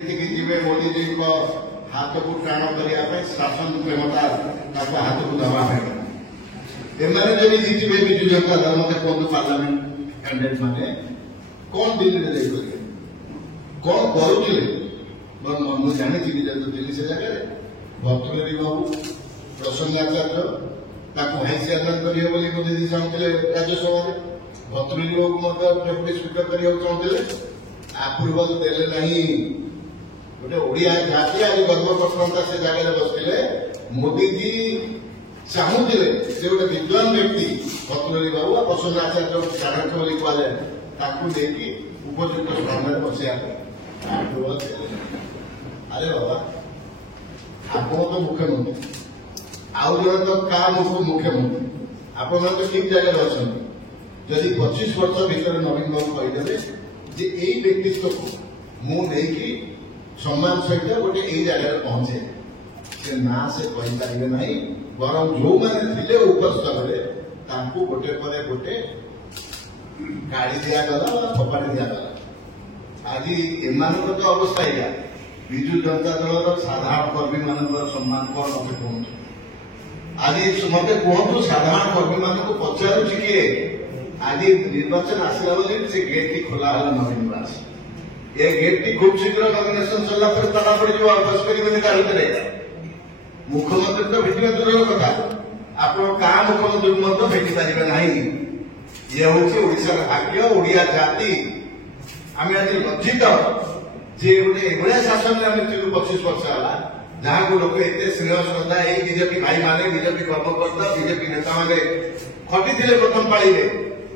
मोदी जी को हाथ को टाण करने शासन क्षमता हाथ को दबा एमने जब जीतवे विजु जनता दल मत कहूँ पार्लियामेंट कैंडिडेट मैंने कौन दिल्ली में कौन करुले मुझे जानी दिल्ली से जगह भर्तृहरि बाबू प्रसन्न आचार्य भाई चेयरमैन करेंगे मोदी जी चाहते राज्यसभा भर्तृहरि बाबू डेप्यूटी स्पीकर करने चाहते आप्रुवाल देले नहीं गोटे ओडिया जाति आज गर्व करता से जगह बसते मोदी जी चाहूले से गोटे विद्वान व्यक्ति भर्तृहरि बाबू प्रसन्न आचार्य चाणक्य बोली कहुए उपयुक्त स्थान में बसैया अरे बाबा आप तो मुख्यमंत्री आउ जन तो क्या मुख्यमंत्री आप तो ठीक जगह अच्छा जदि 25 वर्ष भर नवीन बाबू कहीदेवे जे यही व्यक्तित्व को मुझे सम्मान सहित गोटे यही जगह पहुंचे से ना से कहीपर ना बर जो मैंने उपस्तर गोटे पर गोटे गाड़ी दिगला फोपाड़ी दिगला आज एम तो अवस्था या विजु जनता दल साधारण कर्मी मान सम्मान कौन मत कहूँ आज मत कहतु साधारण कर्मी मान पचारुची किए आज निर्वाचन आसला से गेट टी खोला नवीन निवास ये गेट टी खूब शीघ्र नॉमिनेशन चलला ताला पड़ बस कर मुख्यमंत्री तो भेटिया दूर कथा आप मुख्यमंत्री भेटी पारे ना ये हूँ भाग्य ओडिया जाति आम आज लज्जित जे गोटे एभलिया शासन में 25 वर्ष है जहाँ को लोग एत स्नेह श्रद्धा यही बीजेपी भाई माने बीजेपी कर्मकर्ता बीजेपी नेता मैंने खटी प्रथम पाली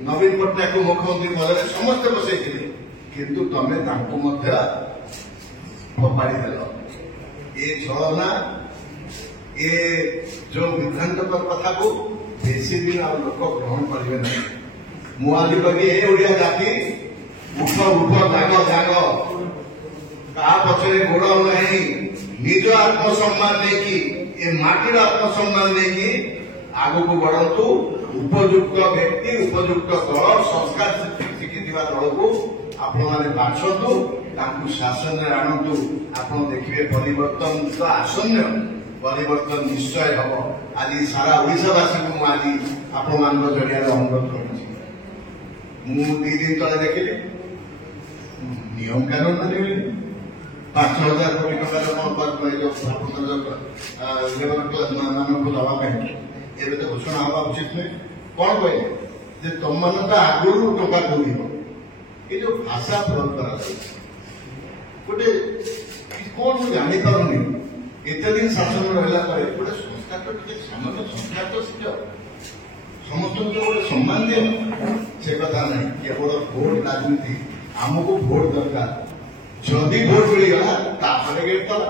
नवीन पट्टनायक को मुख्यमंत्री पद समस्ते बसई किंतु तमें फोपाड़ी देल ये छलना ये जो विभ्रांतकर कथा को बेसी दिन आ लोक ग्रहण करेंगे ना मुझे कहे ओडिया जाति उठ उठ जाग जाग क्या पचरे गोड़ ना निज आत्मसम्मान नहीं माटीर आत्मसम्मान नहीं आग को बढ़तु उपयुक्त व्यक्ति उपयुक्त दल संस्कार शिखि दल को आपण बाछतु शासन में आणतु आप देखिए परिवर्तन तो आसन्न परिवर्तन निश्चय हम आज सारा ओडावासी को आज आपण जरिया अनुरोध कर 2 दिन तले देखिए नियम कानून मानवे 5,000 कोटी मान को दवा एवं तो घोषणा हवा उचित नुहे कौन कहे तुम मान तो आगुरी टका दौड़ ये जो भाषा प्रयोग कर गोटे कौन मुझे जापारे एत दिन शासन रहा गोटे संस्कार तो सामान्य संस्कार तो सीख समस्त गोटे सम्मान दियो से कथा ना केवल भोट राजनीति आमको भोट दरकार जदि भोट मिलगला गेट तला